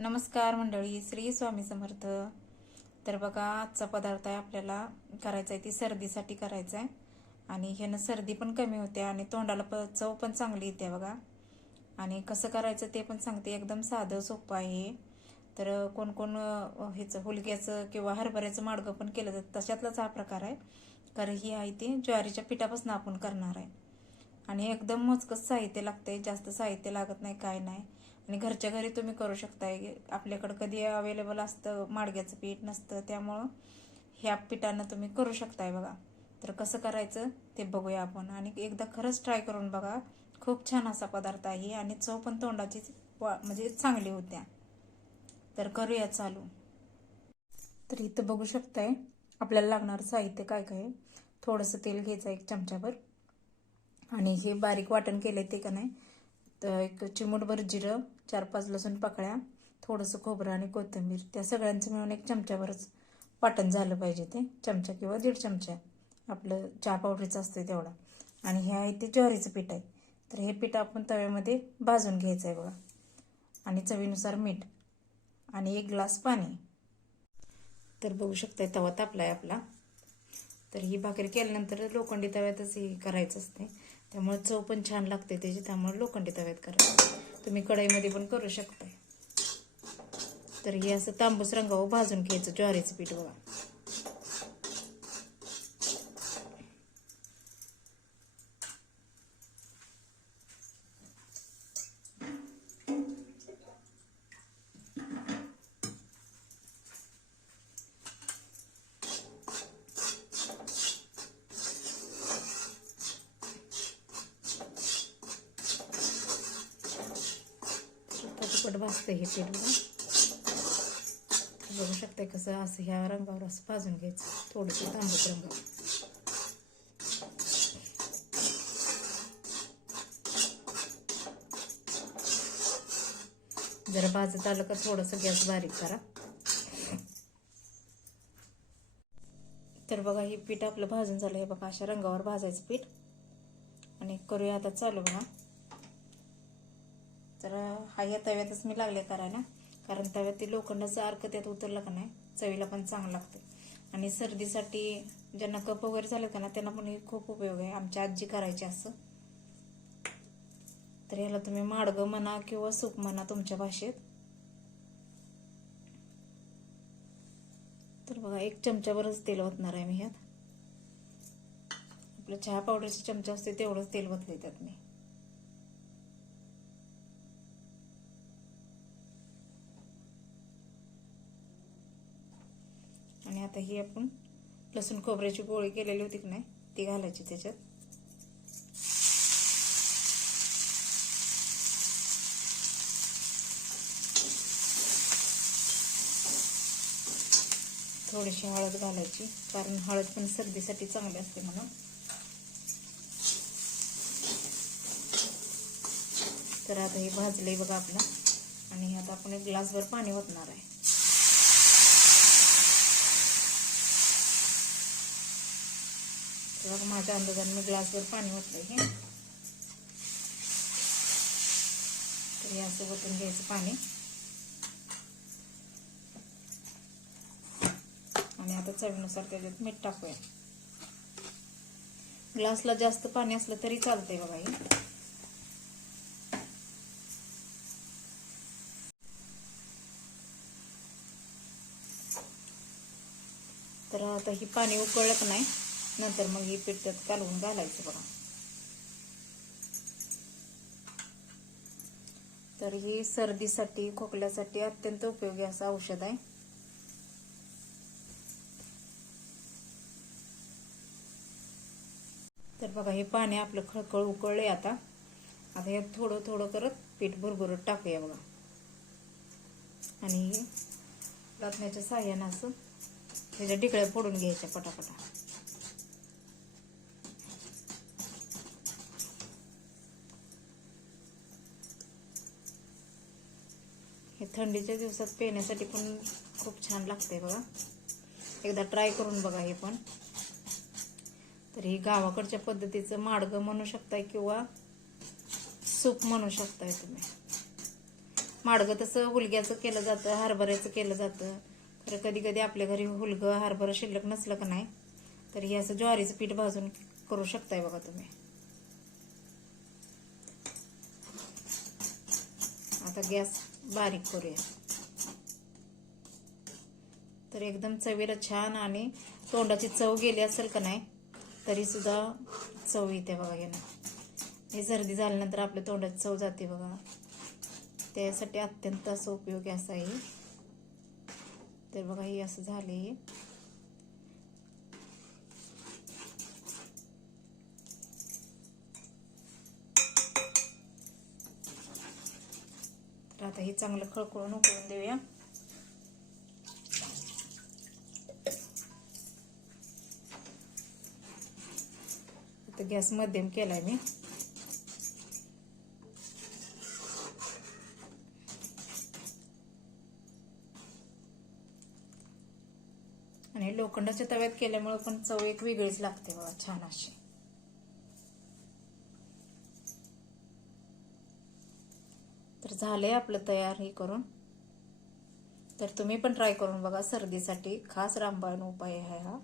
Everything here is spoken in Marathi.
नमस्कार मंडळी श्री स्वामी समर्थ. तर बघा आजचा पदार्थ आहे आपल्याला करायचा आहे ती सर्दीसाठी करायचा आहे. आणि ह्यानं सर्दी पण कमी होते आणि तोंडाला प चव पण चांगली येते बघा. आणि कसं करायचं ते पण सांगते एकदम साधं सोपं आहे. तर कोण कोण ह्याचं हुलग्याचं किंवा हरभऱ्याचं माडगं पण केलं जातं तशातलाच हा प्रकार आहे. कारण ही आहे ती ज्वारीच्या पिठापासून आपण करणार आहे. आणि एकदम मोजकंच साहित्य लागतंय जास्त साहित्य लागत नाही काय नाही. आणि घरच्या घरी तुम्ही करू शकताय. आपल्याकडं कधी अवेलेबल असतं माडग्याचं पीठ नसतं त्यामुळं ह्या पिठानं तुम्ही करू शकताय बघा. तर कसं करायचं ते बघूया आपण. आणि एकदा खरंच ट्राय करून बघा. खूप छान असा पदार्थ आहे. आणि चव पण तोंडाची वा म्हणजे चांगली होत्या. तर करूया चालू. तर इथं बघू शकताय आपल्याला लागणारं साहित्य काय काय. थोडंसं तेल घ्यायचं एक चमच्यावर आणि हे बारीक वाटण केलंय ते का नाही. तर एक चिमूटभर जिरं चार पाच लसूण पाकळ्या थोडंसं खोबरं आणि कोथिंबीर त्या सगळ्यांचं मिळून एक चमच्यावरच वाटण झालं पाहिजे ते. चमचा किंवा दीड चमचा. आपलं चहा पावडरीचं असतं तेवढा. आणि हे आहे ते ज्वारीचं पीठ आहे. तर हे पीठ आपण तव्यामध्ये भाजून घ्यायचं आहे बघा. आणि चवीनुसार मीठ आणि एक ग्लास पाणी. तर बघू शकताय तवा तापला आहे आपला. तर ही भाकरी केल्यानंतर लोखंडी तव्यातच हे करायचं असते त्यामुळे चव पण छान लागते त्याची त्यामुळे लोखंडी तव्यात करायचं तुम्ही कढईमध्ये पण करू शकता तर हे असं तांबूस रंगावर भाजून घ्यायचं ज्वारीचं पीठ बघा. पटपट भाजतं हे पीठ बघा बघू शकते कसं असं ह्या रंगावर असं भाजून घ्यायचं. थोडंसं तांबूस रंगावर जरा भाजत आलं का थोडंसं गॅस बारीक करा. तर बघा हे पीठ आपलं भाजून झालं. हे बघा अशा रंगावर भाजायचं पीठ. आणि करूया आता चालू बघा. तर हा या तव्यातच मी लागले करायला. कारण तव्यात ते लोखंडाचं अर्क त्यात उतरलं का नाही चवीला पण चांगलं लागतं. आणि सर्दीसाठी ज्यांना कप वगैरे झाले का ना त्यांना पण हे खूप उपयोग आहे. आमची आजी करायची असं. तर ह्याला तुम्ही माडगं म्हणा किंवा सूप म्हणा तुमच्या भाषेत. तर बघा एक चमच्यावरच तेल ओतणार आहे मी ह्यात. आपलं चहा पावडरचे चमचा असते तेवढंच तेल ओतले त्यात मी आणि आता ही आपण लसूण खोबऱ्याची पोळी केलेली होती की नाही ती घालायची त्याच्यात. थोडीशी हळद घालायची कारण हळद पण सर्दीसाठी चांगली असते म्हणून तर आता हे भाजले बघा आपलं. आणि आता आपण एक ग्लासभर पाणी ओतणार आहे. तर माझ्या अंदाजाने मी ग्लासभर पाणी ओतलं हे. तर हे असं ओतून घ्यायचं पाणी. आणि आता चवीनुसार त्याच्यात मीठ टाकूया. ग्लासला जास्त पाणी असलं तरी चालतंय बघा हे. तर आता ही पाणी उकळत नाही. नंतर मग हे पीठ त्यात कालवून घालायचं बघा. तर ही सर्दीसाठी खोकल्यासाठी अत्यंत उपयोगी असं औषध आहे. तर बघा हे पाणी आपलं खळखळ उकळले आता. आता यात थोडं थोडं करत पीठ भरभरत टाकूया बघा. आणि लाटण्याच्या साह्यानं असं त्याच्या ढिकळ्या फोडून घ्यायच्या पटापटा. थंडीच्या दिवसात पेण्यासाठी पण खूप छान लागते बघा. एकदा ट्राय करून बघा हे पण. तर ही गावाकडच्या पद्धतीचं माडगं म्हणू शकताय किंवा सूप म्हणू शकताय तुम्ही. माडगं तसं हुलग्याचं केलं जातं हरभऱ्याचं केलं जातं. तर कधी कधी आपल्या घरी हुलगं हरभरं शिल्लक नसलं का नाही तर हे असं ज्वारीचं पीठ भाजून करू शकताय बघा तुम्ही. आता गॅस बारीक करूया. तर एकदम चवीला छान आणि तोंडाची चव गेली असेल का नाही तरी सुद्धा चव येते बघा यानं. हे सर्दी झाल्यानंतर आपल्या तोंडाची चव जाते बघा. त्यासाठी अत्यंत असं उपयोगी असा आहे तर बघा हे असं झाले. आता हे चांगलं खळखळून उकळून देऊया. आता गॅस मध्यम केलाय मी. आणि लोखंडाच्या तव्यात केल्यामुळे पण चव एक वेगळीच लागते बघा छान अशी. तर झालं आहे आपलं तयार हे करून. तर तुम्ही पण ट्राय करून बघा सर्दीसाठी खास रामबाण उपाय आहे हा.